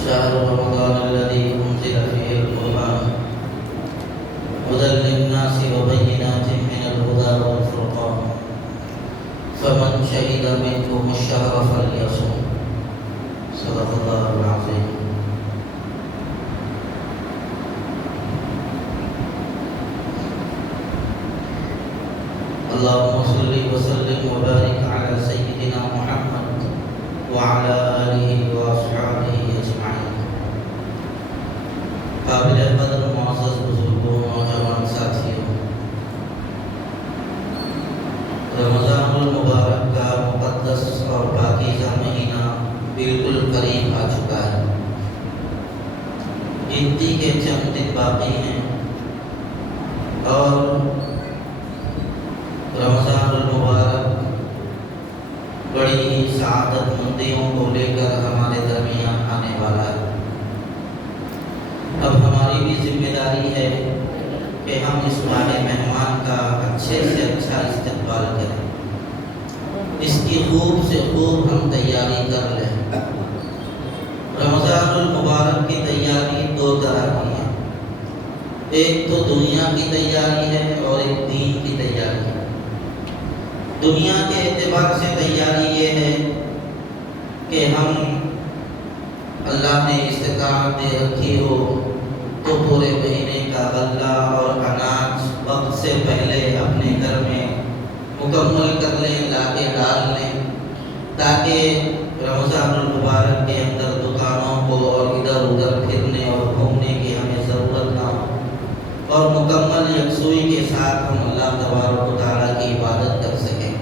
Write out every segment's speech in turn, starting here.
شهر رمضان الذي أنزل فيه القرآن هدى للناس وبينات من الهدى والفرقان فمن شهد منكم الشهر فليصم. صدق الله العظيم. اللهم صل وسلم وبارك على سيدنا محمد وعلى آله وأصحابه أجمعين. قابل قدر معزز بزرگوں نوجوان ساتھیوں، رمضان المبارک کا مقدس اور پاکیزہ مہینہ بالکل قریب آ چکا ہے. گنتی کے چند دن باقی ہیں اور رمضان المبارک بڑی ہی سعادت مندیوں کو لے کر ہمارے درمیان آنے والا ہے. اب ہماری بھی ذمہ داری ہے کہ ہم اس ماہ مہمان کا اچھے سے اچھا استقبال کریں، اس کی خوب سے خوب ہم تیاری کر لیں. رمضان المبارک کی تیاری دو طرح کی ہے، ایک تو دنیا کی تیاری ہے اور ایک دین کی تیاری ہے. دنیا کے اعتبار سے تیاری یہ ہے کہ ہم اللہ نے استطاعت دے رکھی ہو تو پورے مہینے کا غلہ اور اناج وقت سے پہلے اپنے گھر میں مکمل کر لیں، لا کے ڈال لیں، تاکہ رمضان المبارک کے اندر دکانوں کو اور ادھر ادھر پھرنے اور گھومنے کی ہمیں ضرورت نہ ہو، اور مکمل یکسوئی کے ساتھ ہم اللہ تبارک و تعالیٰ کی عبادت کر سکیں.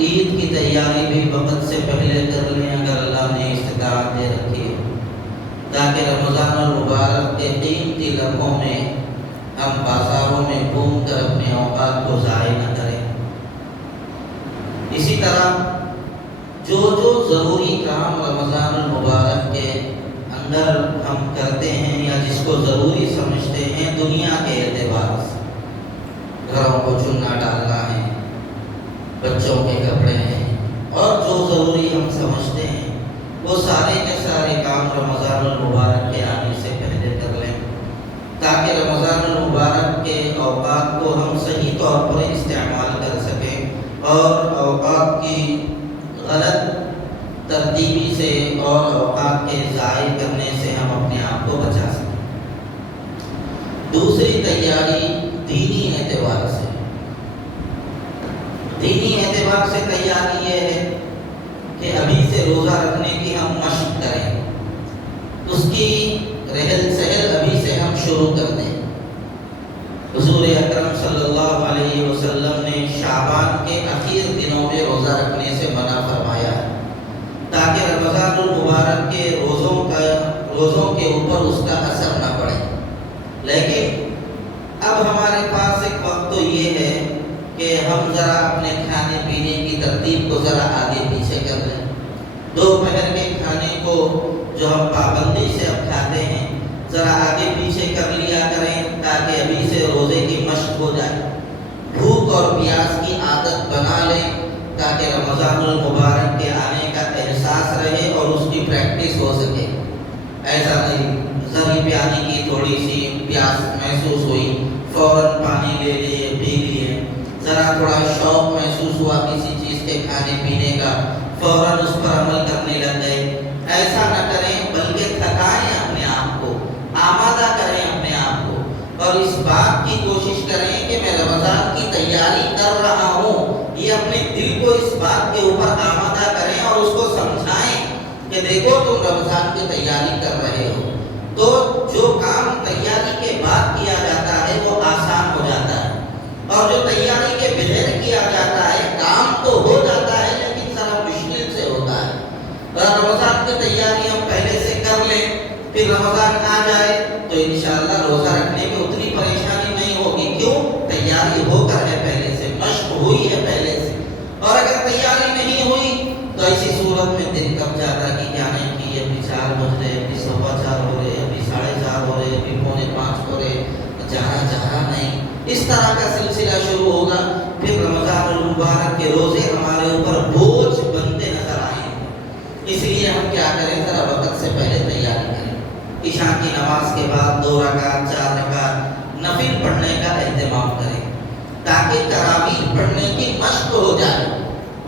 عید کی تیاری بھی وقت سے پہلے کر لیں اگر اللہ نے استطاعت دے رکھی ہے، تاکہ رمضان المبارک کے قیمتی لمحوں میں ہم بازاروں میں گھوم کر اپنے اوقات کو ضائع نہ کریں. اسی طرح جو ضروری کام رمضان المبارک کے اندر ہم کرتے ہیں یا جس کو ضروری سمجھتے ہیں دنیا کے اعتبار سے، گھروں کو چنا ڈالنا ہے، بچوں کے کپڑے ہیں، اور جو ضروری ہم سمجھتے ہیں وہ سارے کے سارے کام رمضان المبارک کے آنے سے پہلے کر لیں، تاکہ رمضان المبارک کے اوقات کو ہم صحیح طور پر استعمال کر سکیں اور اوقات کی غلط ترتیبی سے اور اوقات کے ضائع کرنے سے ہم اپنے آپ کو بچا سکیں. دوسری تیاری دینی اعتبار سے. دینی اعتبار سے تیاری یہ ہے کہ ابھی سے روزہ رکھنے کی ہم مشق کریں، اس کی رحل سہل ابھی سے ہم شروع کر دیں. حضور اکرم صلی اللہ علیہ وسلم نے شعبان کے اخیر دنوں میں روزہ رکھنے سے منع فرمایا ہے، تاکہ رمضان المبارک کے روزوں کے اوپر اس کا اثر نہ پڑے. لیکن اب ہمارے پاس ایک وقت تو یہ ہے کہ ہم ذرا اپنے کھانے پینے کی ترتیب کو ذرا آگے پیچھے کر لیں. دوپہر کے کھانے کو جو ہم پابندی سے اب کھاتے ہیں ذرا آگے پیچھے کر لیا کریں، تاکہ ابھی سے روزے کی مشق ہو جائے. بھوک اور پیاس کی عادت بنا لیں تاکہ رمضان المبارک کے آنے کا احساس رہے اور اس کی پریکٹس ہو سکے. ایسا نہیں ذری پیانی کی تھوڑی سی پیاس محسوس ہوئی، فوراً پانی لے لیے پی لیے. ذرا تھوڑا شوق محسوس ہوا کسی چیز کے کھانے پینے کا، فوراً اس پر عمل کرنے لگ گئے. ایسا نہ کریں، بلکہ تھکائیں اپنے آپ کو، آمادہ کریں اپنے آپ کو، اور اس بات کی کوشش کریں کہ میں رمضان کی تیاری کر رہا ہوں. یہ اپنے دل کو اس بات کے اوپر آمادہ کریں اور اس کو سمجھائیں کہ دیکھو تم رمضان کی تیاری کر رہے ہو. تو جو کام تیاری کے بعد کیا جاتا ہے وہ آسان ہو جاتا ہے، اور جو تیاری کے بغیر کیا جاتا ہے کام تو ہو جاتا ہے لیکن ذرا مشکل سے ہوتا ہے. رمضان کی تیاری ہم پہلے سے کر لیں، پھر رمضان آ جائے تو انشاءاللہ روزہ رکھنے میں اتنی پریشانی نہیں ہوگی. کیوں؟ تیاری ہو کر ہے پہلے سے، مشق ہوئی ہے پہلے سے. اور اگر تیاری نہیں ہوئی تو ایسی صورت میں دن کب جاتا کہ جانے کی ابھی 4 بج رہے، ابھی 4:15 ہو رہے، ابھی 4:30 ہو رہے، ابھی 4:45 ہو رہے، جہاں نہیں. اس طرح کا سلسلہ شروع ہوگا. پھر رمضان المبارک کے روزے ہمارے اوپر بوجھ بنتے نظر آئیں. اس لیے ہم کیا کریں، ذرا وقت سے پہلے تیاری کریں، عشاء کی نماز کے بعد 2 رکعت 4 رکعت نفل پڑھنے کا اہتمام کریں تاکہ تراویح پڑھنے کی مشق ہو جائے،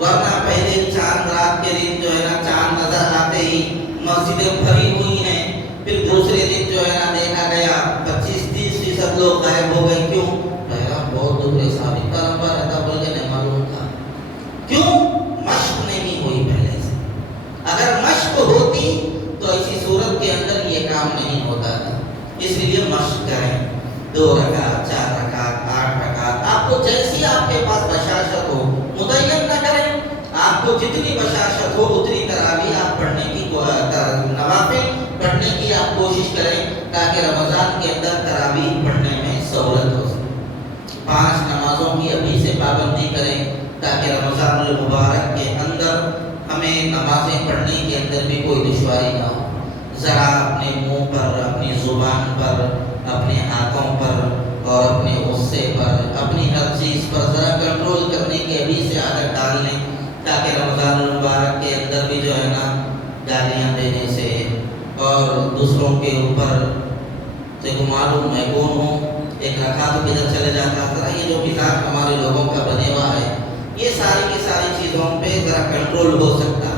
ورنہ پہلے چاند رات کے دن جو ہے نا چاند نظر آتے ہی مسجدیں بھری ہوئی ہیں، پھر دوسرے دن جو ہے نا دیکھا گیا 25-30% لوگ غائب ہو گئے، کیوں؟ بہت دور ثابت کا لمبا رہتا بول کے نہیں معلوم تھا، کیوں؟ مشق نہیں ہوئی پہلے سے، اگر مشق ہوتی تو ایسی صورت کے اندر یہ کام نہیں ہوتا تھا، اس لیے مشق کریں، 2 رکعت 4 رکعت 8 رکعت، آپ کو جیسی آپ کے پاس بشاشت ہو متعین نہ کریں، آپ کو جتنی بشاشت ہو اتنی تراویح آپ پڑھنے کی نوافل پڑھنے کی آپ کوشش کریں تاکہ رمضان کے اندر تراویح پڑھنے میں سہولت ہو سکے۔ 5 نمازوں کی ابھی سے پابندی کریں تاکہ رمضان المبارک کے اندر ہمیں نمازیں پڑھنے کے اندر بھی کوئی دشواری نہ ہو، ذرا اپنے منہ پر، اپنی زبان پر، اپنے ہاتھوں پر اور اپنے غصے پر، اپنی ہر چیز پر ذرا کنٹرول کرنے کی ابھی سے عادت ڈال لیں تاکہ رمضان المبارک کے اندر بھی جو ہے نا گالیاں دینے سے اور دوسروں کے اوپر سے کو معلوم میں کون ہوں، ایک رکھا تو کدھر چلے جاتا، ذرا یہ جو مزاج ہمارے لوگوں کا بنے ہوا ہے یہ ساری کی ساری چیزوں پہ ذرا کنٹرول ہو سکتا۔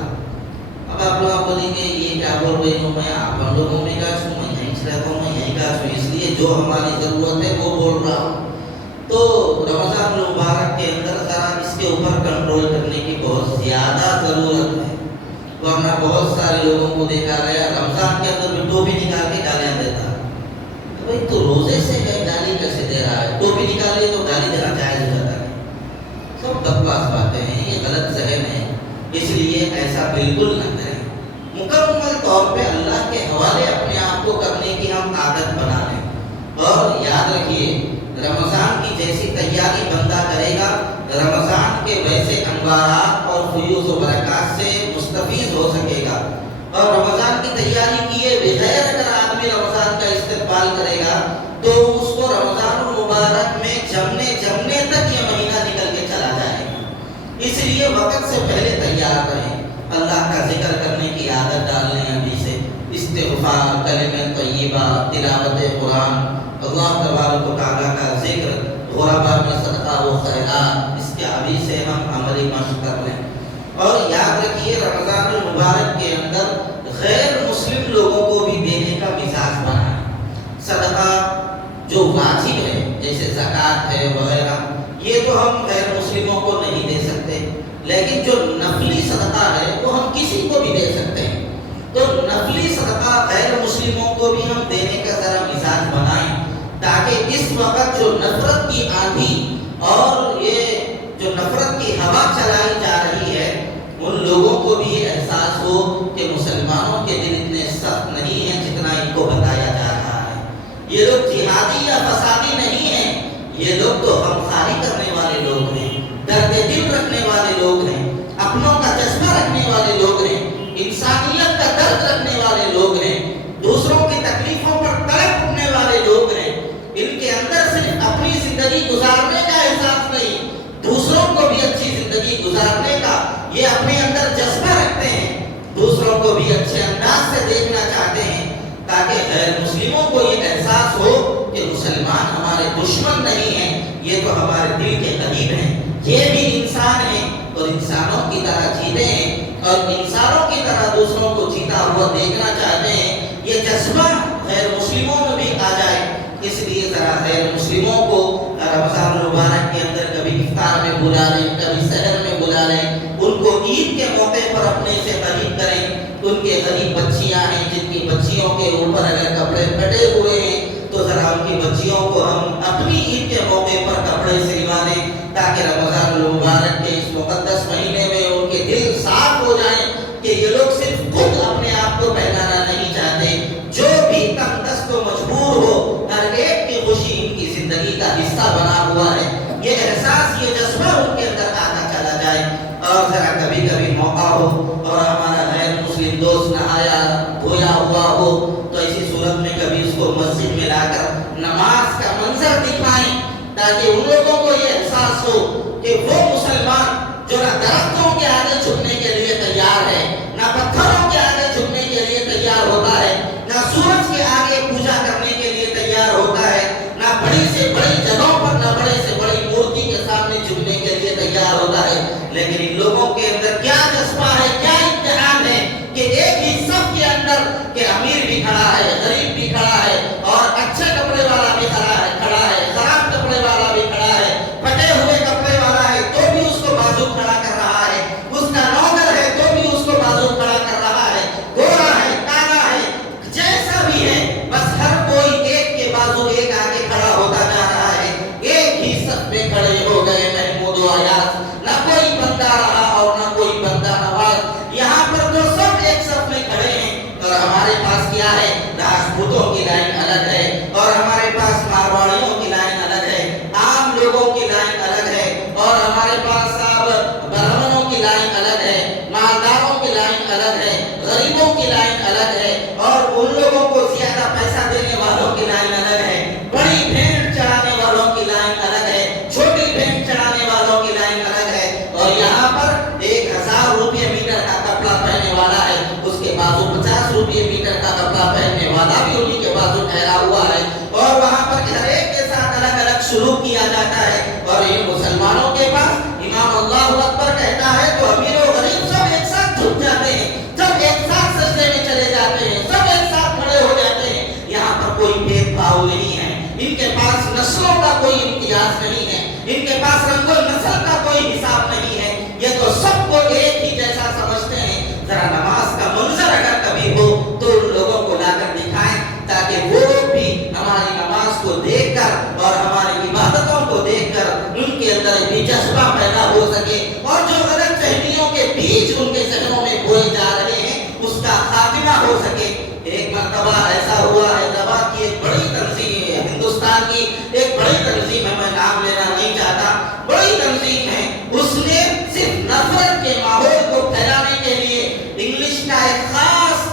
اب آپ لوگ بولیں گے یہ کیا بول رہی ہوں میں، آپ ہم لوگوں میں کا چھوں، میں یہیں سے رہتا ہوں، میں یہیں کا چھوں، اس لیے جو ہماری ضرورت ہے وہ بول رہا ہوں۔ تو رمضان المبارک کے اندر ذرا اس کے اوپر کنٹرول کرنے کی بہت زیادہ ضرورت ہے، ورنہ بہت سارے لوگوں کو دیکھا گیا رمضان کے اندر بھی ٹوپی نکال کے گالیاں دیتا ہے، بھائی تو روزے سے گالی کیسے دے رہا ہے، ٹوپی نکالیے تو گالی دینا جائز ہو جاتا ہے، سب بکواس باتیں ہیں، یہ غلط ذہن ہے، اس لیے ایسا بالکل نہ کریں، مکمل طور پہ اللہ کے حوالے اپنے آپ کو کرنے کی ہم عادت بنا لیں، اور یاد رکھیے رمضان کی جیسی تیاری بندہ کرے گا رمضان کے ویسے انوارات اور فیوز و برکات سے مستفید ہو سکے گا، اور رمضان کی تیاری کیے بغیر اگر آدمی رمضان کا استقبال کرے گا تو اس کو رمضان المبارک میں جمنے تک یہ مہینہ نکل کے چلا جائے گا، اس لیے وقت سے پہلے تیار رہیں، اللہ کا ذکر کرنے کی عادت ڈال لیں ابھی سے، استغفار، کلمہ طیبہ، تلاوت قرآن، اللہ تبارک و تعالیٰ کا ذکر، غربا میں صدقہ و خیرات، اس کے ابھی سے ہم عملی مشق کر لیں، اور یاد رکھیے رمضان المبارک کے اندر غیر مسلم لوگوں کو بھی دینے کا مزاج بنائیں، صدقہ جو واجب ہے جیسے زکوٰۃ ہے وغیرہ یہ تو ہم غیر مسلموں کو نہیں دے سکتے، لیکن جو نفلی صدقہ ہے وہ ہم کسی کو بھی دے سکتے ہیں، تو نفلی صدقہ غیر مسلموں کو بھی ہم دینے کا ذرا مزاج بنائیں تاکہ اس وقت جو نفرت کی آندھی اور یہ جو نفرت کی ہوا چلائی جا رہی ہے ان لوگوں کو بھی یہ احساس ہو کہ مسلمانوں کے دل اتنے سخت نہیں ہیں جتنا ان کو بتایا جا رہا ہے، یہ لوگ جہادی یا فسادی نہیں ہیں، یہ لوگ تو غمخواری کرنے والے لوگ ہیں، درد دل رکھنے والے لوگ ہیں، اپنوں کا جذبہ رکھنے والے لوگ ہیں، انسانیت کا درد رکھنے والے لوگ ہیں، دوسروں کی تکلیفوں پر تڑپ اٹھنے والے لوگ ہیں، ان کے اندر صرف اپنی زندگی گزارنے کا احساس نہیں دوسروں کو بھی اچھی زندگی گزارنے کا یہ اپنے اندر جذبہ رکھتے ہیں، دوسروں کو بھی اچھے انداز سے دیکھنا چاہتے ہیں تاکہ غیر مسلموں کو یہ احساس ہو کہ مسلمان ہمارے دشمن نہیں ہیں، یہ تو ہمارے دل کے قریب ہیں، یہ بھی انسان ہیں اور انسانوں کی طرح جیتے ہیں اور انسانوں کی طرح دوسروں کو جیتا ہوا دیکھنا چاہتے ہیں، یہ جذبہ غیر مسلموں میں بھی آ جائے، اس لیے ذرا غیر مسلموں کو رمضان المبارک کے اندر کبھی افطار میں بلا لیں، کبھی سحر میں بلا لیں، ان کو عید کے موقع پر اپنے سے قریب کریں، ان کے غریب بچیاں ہیں جن کی بچیوں کے اوپر اگر کپڑے پھٹے ہوئے ہیں تو ذرا ان کی بچیوں کو ہم اپنی عید کے موقع پر کپڑے سلوا دیں تاکہ رمضان المبارک کے اس مقدس مہینے میں ان کے دل صاف ہو جائیں کہ یہ لوگ صرف خود اپنے آپ کو پہنانا نہیں چاہتے، جو بھی تنگ دست و مجبور ہو ہر ایک کی خوشی ان کی زندگی کا حصہ بنا ہوا ہے، یہ احساس یہ جذبہ ان کے اندر آتا چلا جائے، اور ذرا کبھی کبھی موقع ہو اور ہمارا غیر مسلم دوست نہایا دھویا ہوا ہو تو ایسی صورت میں کبھی اس کو مسجد میں لا کر نماز کا منظر دکھائیں تاکہ ان لوگوں کو یہ احساس ہو کہ وہ مسلمان جو نہ درختوں کے آگے جھکنے کے لیے تیار ہے، نہ پتھروں کے آگے اور ہمارے پاس کیا ہے؟ راجپوتوں کی لائن الگ ہے، اور ہمارے پاس مارواڑیوں کی لائن الگ ہے، عام لوگوں کی لائن الگ ہے، اور ہمارے پاس صاحب برہمنوں کی لائن الگ ہے، مالداروں کی لائن الگ ہے، غریبوں کی لائن الگ ہے، اور ان لوگوں کو زیادہ پیسہ دینے والوں کی لائن الگ ہے، بڑی بھیڑ چڑھانے والوں کی لائن الگ ہے، چھوٹی بھیڑ چڑھانے والوں کی لائن الگ ہے، اور یہاں پر 1000 روپے میٹر کا کپڑا پہننے والا ہے، اس کے بازو 50 روپے میٹر کا کپڑا پہننے والا بھی انہی کے بازو ٹھہرا ہوا ہے، اور وہاں پر ہر ایک کے ساتھ الگ الگ سلوک کیا جاتا ہے، اور ان مسلمانوں کے پاس امام اللہ اکبر کہتا ہے تو امیر و غریب سب ایک ساتھ جھک جاتے ہیں، سب ایک ساتھ سجدے میں چلے جاتے ہیں، سب ایک ساتھ کھڑے ہو جاتے ہیں، یہاں پر کوئی بھید بھاؤ نہیں ہے، ان کے پاس نسلوں کا کوئی امتیاز نہیں ہے، ان کے پاس رنگ و نسل کا کوئی حساب نہیں ہے، یہ تو سب کو ایک ہی جیسا سمجھتے ہیں۔ ذرا نماز کا منظر اگر کبھی ہو تو ان لوگوں کو لا کر دکھائیں تاکہ وہ لوگ بھی ہماری نماز کو دیکھ کر اور ہماری عبادتوں کو دیکھ کر ان کے اندر بھی جذبہ پیدا ہو سکے، اور جو غلط فہمیوں کے بیج ان کے ذہنوں میں بوئے جا رہے ہیں اس کا خاتمہ ہو سکے۔ ایک مرتبہ ایسا ہوا، حیدرآباد کی ایک بڑی تنظیم، ہندوستان کی ایک بڑی تنظیم ہے، میں نام لینا نہیں چاہتا، بڑی تنظیم ہے، اس نے صرف نفرت کے ماحول کو پھیلانے کے لیے انگلش کا ایک خاص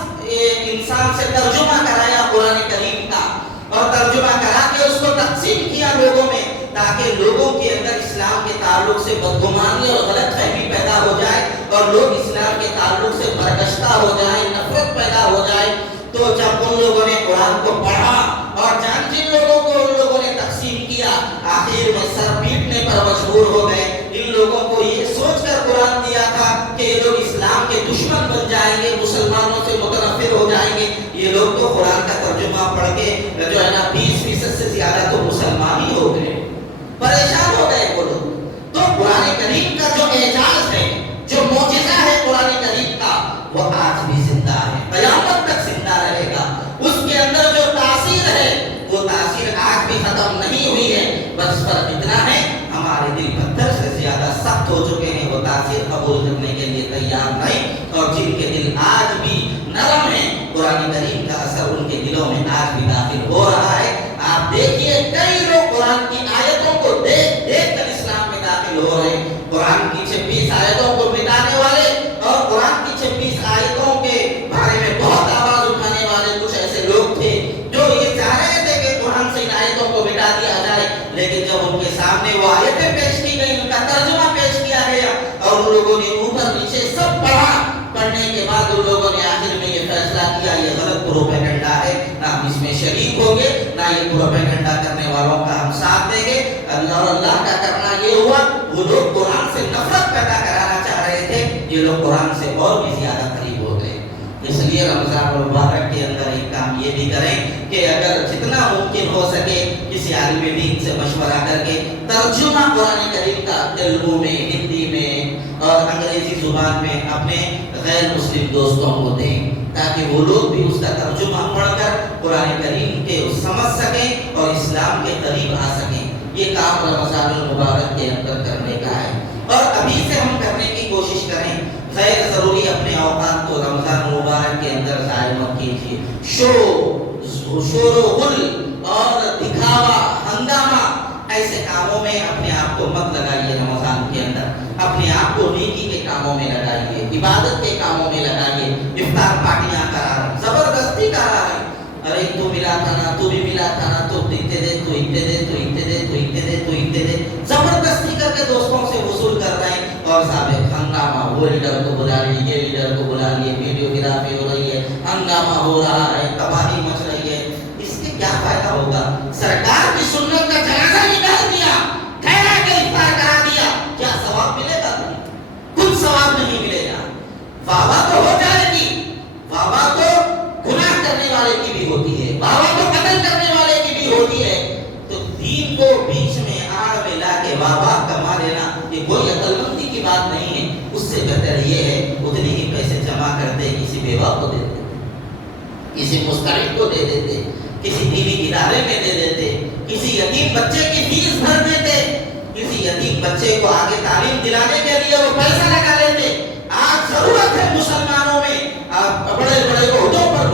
انسان سے ترجمہ کرایا قرآن کریم کا، اور ترجمہ کرا کے اس کو تقسیم کیا لوگوں میں، تاکہ لوگوں کے اندر اسلام کے تعلق سے بدگمانی اور غلط فہمی پیدا ہو جائے، اور لوگ اسلام کے تعلق سے برگشتہ ہو جائیں، نفرت پیدا ہو جائے۔ تو جب ان لوگوں نے قرآن کو پڑھا اور جن لوگوں کو ان لوگوں نے تقسیم کیا، آخر میں سر پیٹنے پر مجبور ہو گئے۔ ان لوگوں کو یہ سوچ کر قرآن دیا تھا کہ یہ لوگ اسلام کے دشمن بن جائیں گے، مسلمانوں سے متنفر ہو جائیں گے، یہ لوگ تو قرآن کا ترجمہ پڑھ کے جو ہے نا 20% سے زیادہ تو مسلمان ہی ہو گئے، پریشان ہو گئے وہ لوگ۔ تو قرآن کریم کا جو اعجاز ہے، جو معجزہ ہے قرآن کریم کا، وہ آج بھی زندہ ہے، قیامت تک زندہ رہے گا۔ اس کے اندر جو تاثیر ہے وہ تاثیر آج بھی ختم نہیں ہوئی ہے، بس فرق اتنا ہے ہمارے دل پتھر سے زیادہ سخت ہو چکے ہیں، وہ تاثیر قبول کرنے کے لیے تیار نہیں، اور جن کے دل آج بھی نرم ہیں قرآن کریم کا اثر ان کے دلوں میں آج بھی داخل ہو رہا ہے۔ آپ دیکھیے کئی لوگ قرآن کی آیتوں کو دیکھ دیکھ کر اسلام میں داخل ہو رہے ہیں، قرآن کی 26 آیتوں کو مٹانے والے اور قرآن کی 26 آیتوں کے بارے میں بہت آواز اٹھانے والے کچھ ایسے لوگ تھے جو یہ چاہ رہے تھے کہ قرآن سے ان آیتوں کو مٹا دیا جائے، لیکن جب ان کے سامنے وہ آیتیں پیش کی گئی، ان کا ترجمہ پیش کیا گیا اور ان لوگوں نے اوپر نیچے سب پڑھا، پڑھنے کے بعد ان لوگوں نے آخر میں یہ فیصلہ کیا یہ غلط پروپیگنڈا ہے، نہ ہم اس میں شریک ہوں گے، نہ یہ پروپیگنڈا کرنے والوں کا ہم ساتھ دیں گے۔ اللہ اور اللہ کا کرنا یہ ہوا، وہ لوگ قرآن سے نفرت پیدا کرانا چاہ رہے تھے، یہ لوگ قرآن سے اور بھی زیادہ قریب ہو گئے۔ اس لیے رمضان المبارک کے اندر ایک کام یہ بھی کریں کہ اگر جتنا ممکن ہو سکے کسی عالم دین سے مشورہ کر کے ترجمہ قرآن کریم کا تیلگو میں، ہندی میں اور انگریزی زبان میں اپنے غیر مسلم دوستوں کو دیں، تاکہ وہ لوگ بھی اس کا ترجمہ پڑھ کر قرآن کریم کے سمجھ سکیں اور اسلام کے قریب آ سکیں۔ یہ کام رمضان المبارک کے اندر کرنے کا ہے، اور ابھی سے ہم کرنے کی کوشش کریں۔ غیر ضروری اپنے اوقات کو رمضان المبارک کے اندر ضائع مت کیجیے، شور و غل اور دکھاوا، ہنگامہ، ایسے کاموں میں اپنے آپ کو مت لگائیے۔ رمضان کے اندر اپنے آپ کو نیکی کے کاموں میں لگائیے، عبادت کے کاموں میں لگائیے۔ افطار پارٹیاں کرا رہے ہیں، زبردستی کرا رہے ہیں، ارے تو ملا تھا نا، تو بھی ملا تھا نا، تو اتنے دے، تو اتنے دے، تو اتنے دے، تو اتنے دے، تو اتنے دے، زبردستی کر کے دوستوں سے وصول کر رہے ہیں، اور سابق ہنگامہ، وہ لیڈر کو بلا لیے، یہ لیڈر کو بلا لیے، ویڈیوگرافی ہو رہی ہے، ہنگامہ ہو رہا ہے، تباہی مچ رہی ہے۔ اس کے کیا فائدہ ہوگا؟ سرکار کی سنت کا جنازہ نکال دیا، ٹھہرا کے افطار کرا دیا، کیا ثواب ملے گا؟ کچھ ثواب نہیں ملے گا۔ واہ تو ہو جائے گی، واہ تو گناہ کرنے والے کی بھی ہوتی ہے، واہ تو قتل کرنے والے کی بھی ہوتی ہے، تو دین کو بیچ میں آڑ میں لا کے واہ کما لینا یہ کوئی عقل مندی کی بات نہیں ہے۔ اس سے بہتر یہ ہے اتنے ہی پیسے جمع کرتے، کسی بیوہ کو دے دیتے، کسی مستحق کو دے دیتے، کسی دینی ادارے میں دے دیتے، کسی یتیم بچے کی فیس بھر دیتے، کسی یتیم بچے کو آگے تعلیم دلانے کے لیے وہ پیسہ لگا لیتے۔ آج ضرورت ہے مسلمانوں میں، بڑے بڑے عہدوں پر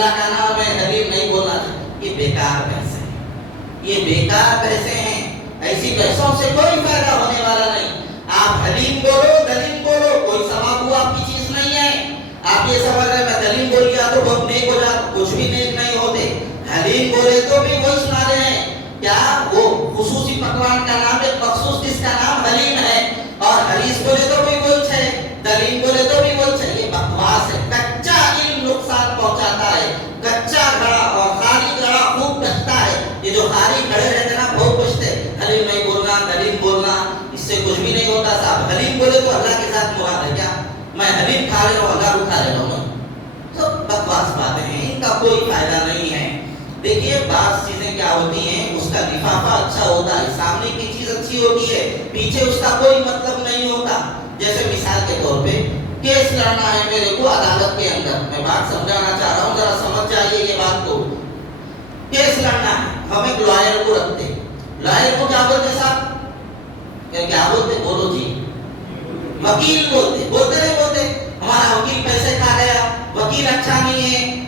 اللہ کا نام ہے حلیم نہیں بولنا چاہیے، یہ بیکار بحث ہے، یہ بیکار بحثیں ہیں، ایسی بحثوں سے کوئی فائدہ ہونے والا نہیں۔ آپ حلیم بولو دلیم بولو، کوئی ثواب آپ کی چیز نہیں ہے۔ آپ یہ سمجھ رہے میں دلیم بول گیا تو بہت نیک ہو جاتا، کچھ بھی نیک نہیں ہوتے۔ حلیم بولے تو بھی وہی سنا رہے ہیں، کیا وہ خصوصی پکوان کا نام ہے، مخصوص جس کا نام حلیم ہے، اور حریص بولے تو بھی وہی ہے، دلیم بولے تو بھی وہی ہے۔ یہ بکواس ہے، کچا علم نقصان پہنچاتا ہے، کچا گھڑا، اور خالی گھڑا خوب بچتا ہے۔ یہ جو خالی کھڑے رہتے نا بہت بچتے، حلیم نہیں بولنا دلیم بولنا، اس سے کچھ بھی نہیں ہوتا صاحب۔ حلیم بولے تو اللہ کے ساتھ مراد ہے کیا؟ میں حلیم کھا رہا ہوں اللہ کو کھا رہا ہوں، سب بکواس باتیں ہیں، ان کا کوئی فائدہ نہیں ہے۔ دیکھیے بعض چیزیں کیا ہوتی ہیں، اس کا لفافہ اچھا ہوتا ہے، سامنے کی چیز اچھی ہوتی ہے، پیچھے اس کا کوئی مطلب نہیں ہوتا۔ جیسے مثال کے طور پہ کیس لڑنا ہے میرے کو عدالت کے اندر، میں بات سمجھانا چاہ رہا ہوں، ذرا سمجھ جائیے یہ بات کو۔ کیس لڑنا ہے، ہم ایک لائر کو رکھتے ہیں، لائر کو کیا بولتے صاحب؟ کیا بولتے؟ بولو جی، وکیل بولتے، بولتے نہیں بولتے؟ ہمارا وکیل پیسے کھا گیا، وکیل اچھا نہیں ہے،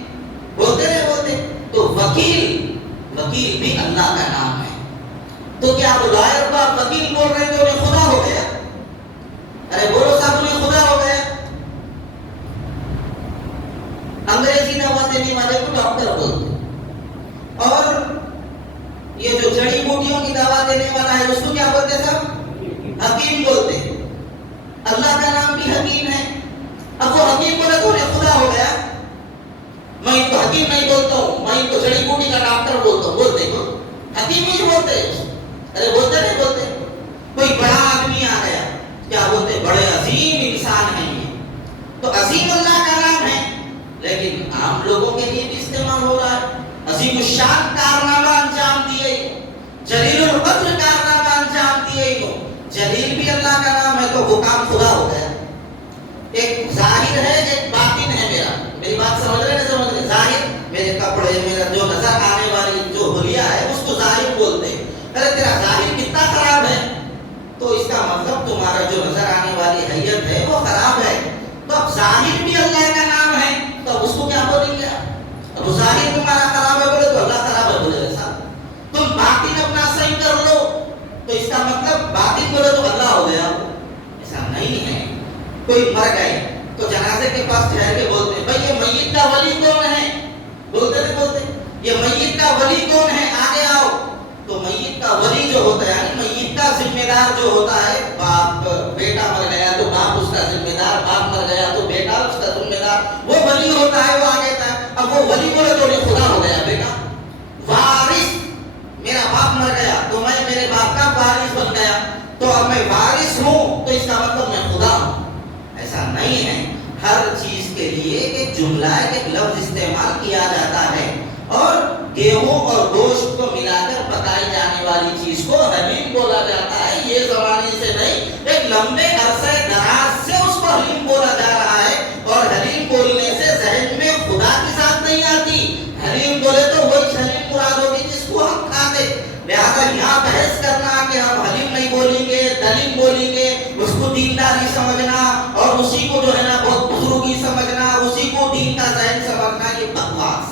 بولتے نہیں بولتے؟ تو وکیل بھی اللہ کا نام ہے، تو کیا وہ لائر کو آپ وکیل بول رہے ہیں تو انہیں خدا ہو گیا؟ ارے بولو صاحب انہیں خدا ہو گیا۔ انگریزی دوا دینے والے کو ڈاکٹر بولتے، اور یہ جو جڑی بوٹیوں کی دوا دینے والا ہے اس کو کیا بولتے صاحب؟ حکیم بولتے۔ اللہ کا نام بھی حکیم ہے، اب وہ حکیم بولے تو انہیں خدا ہو گیا۔ میں ان کو حکیم نہیں بولتا ہوں، میں ان کو جڑی بوٹی کا ڈاکٹر بولتا ہوں، بولتے کو حکیم ہی بولتے۔ ارے بولتے نہیں بولتے؟ کوئی بڑا آدمی آ گیا، کیا بولتے؟ بڑے عظیم انسان ہیں یہ، تو عظیم اللہ کا نام ہے، لیکن عام لوگوں کے لیے بھی استعمال ہو رہا ہے۔ عظیم الشان کارنامہ انجام دیے، جلیل القدر کارنامہ انجام دیے، جلیل بھی اللہ کا نام ہے تو وہ کام خدا ہو گیا۔ ایک ظاہر ہے ایک باطن ہے، میری بات سمجھ رہے ہیں؟ سمجھ رہے؟ ظاہر میرے کپڑے، میرا جو نظر آنے والی جو حلیہ ہے اس کو ظاہر بولتے ہیں۔ ارے تیرا ظاہر کتنا خراب ہے تو اس کا مطلب تمہارا جو نظر آنے والی حیت ہے وہ خراب ہے، تو اب ظاہر بھی اللہ کا نام ہے تو اب اس کو کیا بولیں گے؟ اب ظاہر تمہارا خراب ہے بولے تو اللہ خراب ہے بولے ایسا؟ تم باطن اپنا صحیح کر لو تو اس کا مطلب باطن بولے تو اللہ ہو گیا؟ ایسا نہیں ہے۔ کوئی مر گئے تو جنازے کے پاس ٹھہر کے بولتے ہیں بھائی یہ میت کا ولی کون ہے؟ بولتے نہیں بولتے؟ یہ میت کا ولی کون ہے آگے آؤ۔ تو میت کا ولی جو ہوتا ہے یعنی میت کا ذمہ دار جو ہوتا ہے، باپ بیٹا مر گیا تو باپ اس کا ذمہ دار، باپ مر گیا تو بیٹا اس کا ذمہ دار، وہ ولی ہوتا ہے، وہ آگے آتا ہے۔ اب وہ ولی بولے تو انہیں خدا ہو گیا بیٹا۔ وارث، میرا باپ مر گیا تو میں میرے باپ کا وارث بن گیا، تو اب میں وارث ہوں تو اس کا مطلب میں خدا ہوں؟ ایسا نہیں ہے۔ ہر چیز کے لیے ایک جملہ ایک لفظ استعمال کیا جاتا ہے، اور گیہوں اور گوشت کو ملا کر پکائی جانے والی چیز کو حلیم بولا جاتا ہے۔ یہ زمانے سے نہیں، ایک لمبے عرصے دراز سے اس کو حلیم بولا جا رہا ہے، اور حلیم بولنے سے ذہن میں خدا کی ذات نہیں آتی۔ حلیم بولے تو وہی حلیم مراد ہوگی جس کو ہم کھاتے۔ لہٰذا یہاں بحث کرنا کہ ہم حلیم نہیں بولیں گے دلیم بولیں گے، اس کو دینداری سمجھنا اور اسی کو جو ہے نا بہت بزرگی سمجھنا، اسی کو دین کا ذہن سمجھنا، یہ بکواس۔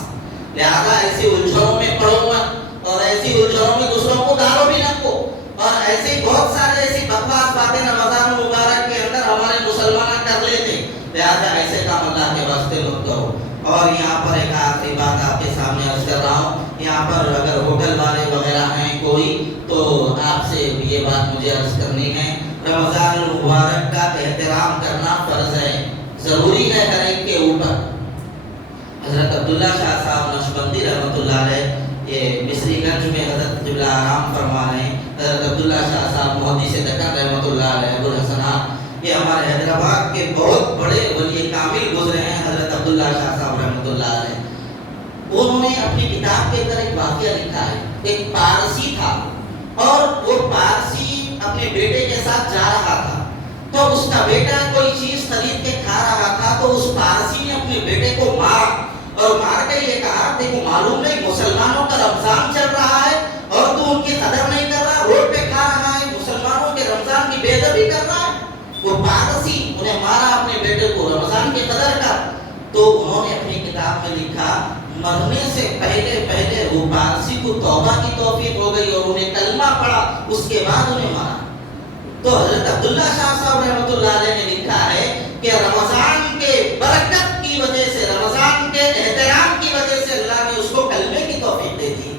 لہٰذا ایسی الجھنوں میں پڑو مت، اور ایسی الجھنوں میں دوسروں کو ڈالو بھی نہ کو، اور ایسی بہت سارے ایسی بکواس باتیں رمضان مبارک کے اندر ہمارے مسلمان کر لیتے، لہٰذا ایسے کام اللہ کے واسطے مت کرو۔ اور یہاں پر ایک آخری بات آپ کے سامنے عرض کر رہا ہوں، یہاں پر اگر ہوٹل والے وغیرہ ہیں کوئی تو آپ سے یہ بات مجھے عرض کرنی ہے، رمضان المبارک کا احترام کرنا فرض ہے، ضروری ہے ہر ایک کے اوپر۔ حضرت عبداللہ شاہ صاحب نقشبندی رحمۃ اللہ علیہ، یہ مصری گنج میں حضرت قبلہ آرام فرما رہے ہیں، حضرت عبداللہ شاہ صاحب محدث دکن رحمۃ اللہ علیہ ابو الحسن، یہ ہمارے حیدرآباد کے بہت بڑے ولی کامل گزرے ہیں حضرت عبداللہ شاہ صاحب رحمۃ اللہ علیہ۔ انہوں نے اپنی کتاب کے اندر ایک واقعہ لکھا ہے، ایک پارسی تھا اور وہ پارسی اپنے بیٹے کے ساتھ جا رہا تھا، تو اس کا بیٹا کوئی چیز خرید کے کھا رہا تھا، تو اس پارسی نے اپنے بیٹے کو مارا اور مار کے یہ کہا دیکھو معلوم نہیں مسلمانوں کا رمضان چل رہا ہے اور تو ان کی قدر نہیں کر رہا، روڈ پہ کھا رہا ہے، مسلمانوں کے رمضان کی بے ادبی کر رہا ہے۔ وہ پارسی انہیں مارا اپنے بیٹے کو، رمضان کی قدر کر۔ تو انہوں نے اپنی کتاب میں لکھا مرنے سے پہلے پہلے وہ پارسی کو توبہ کی توفیق ہو گئی اور انہیں کلمہ پڑھا، اس کے بعد انہیں مارا۔ تو حضرت عبداللہ شاہ صاحب رحمۃ اللہ علیہ نے لکھا ہے کہ رمضان کے برکت کی وجہ سے، رمضان کے احترام کی وجہ سے اللہ نے اس کو کلمے کی توفیق دے دی۔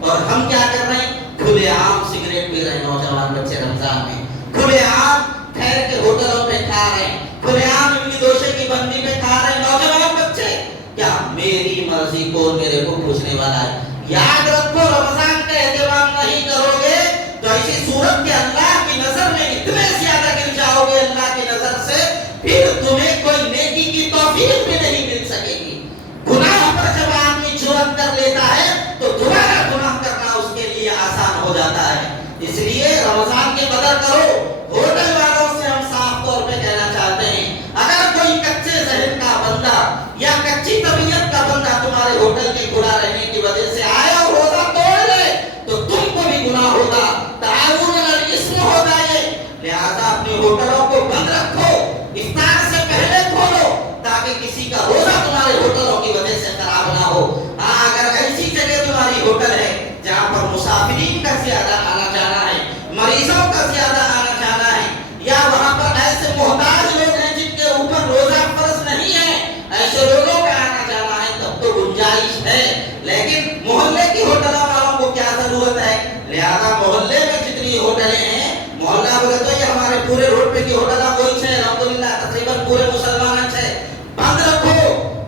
اور ہم کیا کر رہے ہیں؟ کھلے عام سگریٹ پی رہے ہیں نوجوان بچے رمضان میں، کھلے عام ٹھہر کے ہوٹلوں پہ کھا رہے ہیں، کھلے عام اڈلی ڈوسے کی بندی پہ کھا رہے ہیں نوجوان بچے۔ کیا میری مرضی کون میرے کو پوچھنے والا ہے؟ یاد رکھو، رمضان کا اہتمام نہیں کرو گے تو ایسی صورت کے اللہ کی نظر میں اتنے زیادہ گر جاؤ گے اللہ کی نظر سے، پھر تمہیں کوئی نیکی کی توفیق بھی نہیں مل سکے گی۔ گناہ پر جب آدمی جرأت کر لیتا ہے تو دوبارہ گناہ کرنا اس کے لیے آسان ہو جاتا ہے۔ اس لیے رمضان کی قدر کرو۔ ہوٹل والوں سے ہم صاف طور پہ کہنا چاہتے ہیں، اگر کوئی کچے ذہن کا بندہ یا کچی طبیعت کا بندہ تمہارے ہوٹل کے کھلا رہنے کی وجہ سے آیا اور روزہ توڑ لے تو تم کو بھی گناہ ہوگا، تعاون علی الاسم ہوگا یہ۔ لہذا اپنے ہوٹلوں کو بند رکھو، افطار سے پہلے کھولو تاکہ کسی کا روزہ تمہارے ہوٹلوں کی وجہ سے خراب نہ ہو۔ اگر ایسی جگہ تمہاری ہوٹل ہے جہاں پر مسافرین کا زیادہ آنا جانا ہے، مریضوں کا زیادہ آنا جانا ہے، یا وہاں پر ایسے محتاج لوگ ہیں جن کے اوپر روزہ فرض نہیں ہے، ایسے لوگوں کا آنا جانا ہے، تب تو گنجائش ہے۔ لیکن محلے کی ہوٹلوں والوں کو کیا ضرورت ہے؟ لہذا محلے میں جتنی ہوٹلیں ہیں، محلہ بولے تو یہ ہمارے پورے روڈ پہ کی ہوٹلیں کوئی ہے الحمدللہ تقریباً پورے مسلمان ہیں، بند رکھو،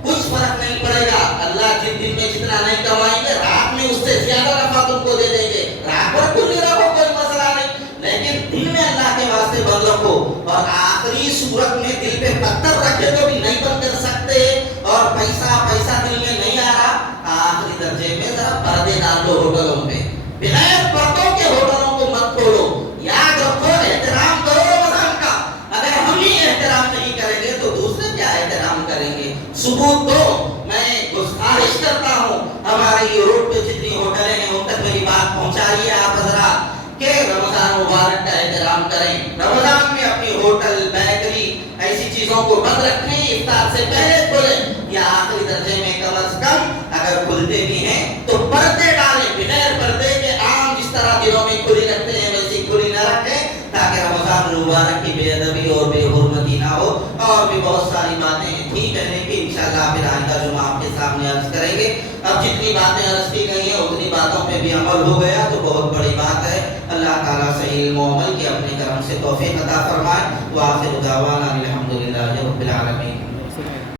کچھ فرق نہیں پڑے گا۔ اللہ جن دن میں جتنا نہیں کمائیں گے رات میں اس سے زیادہ نفع تم کو دے دیں گے۔ رات بھر کھلی رکھو، کوئی مسئلہ نہیں، لیکن دن میں اللہ کے واسطے بند رکھو۔ اور آخری صورت میں دل پہ پتھر رکھے تو بھی نہیں بند کر سکتے، اور پیسہ دل میں نہیں آ رہا، آخری درجے میں ذرا پردے ڈال دو ہوٹلوں پہ، بغیر پردوں کے ہوٹلوں کو مت کھولو۔ یاد رکھو، احترام کرو رمضان کا۔ اگر ہم ہی احترام نہیں کریں گے تو دوسرے کیا احترام کریں گے؟ ثبوت دو۔ میں گزارش کرتا ہوں ہماری یہ روڈ پہ جتنی ہوٹلیں ہیں ان تک میری بات پہنچائیے آپ حضرات کہ رمضان مبارک کا احترام کریں، رمضان میں اپنی ہوٹل بیکری ایسی چیزوں کو بند رکھیں، افطار سے پہلے کھولیں، یا آخری درجے میں کم از کم اگر کھلتے بھی ہیں تو پردے ڈالیں، بغیر پردے کے عام جس طرح دنوں میں کھلی رکھتے ہیں ویسی کھلی نہ رکھیں، تاکہ رمضان مبارک کی بے ادبی اور بے حرمتی نہ ہو۔ اور بھی بہت ساری باتیں تھیں کہنے کی، انشاءاللہ پھر آئندہ جمعہ آپ کے سامنے عرض کریں گے۔ اب جتنی باتیں عرض کی گئی ہیں اتنی باتوں پہ بھی عمل ہو گیا تو بہت بڑی بات ہے۔ اللہ تعالیٰ صحیح علم و عمل کی اپنے کرم سے توفیق عطا فرمائے۔ وآخر دعوانا الحمدللہ رب العالمین۔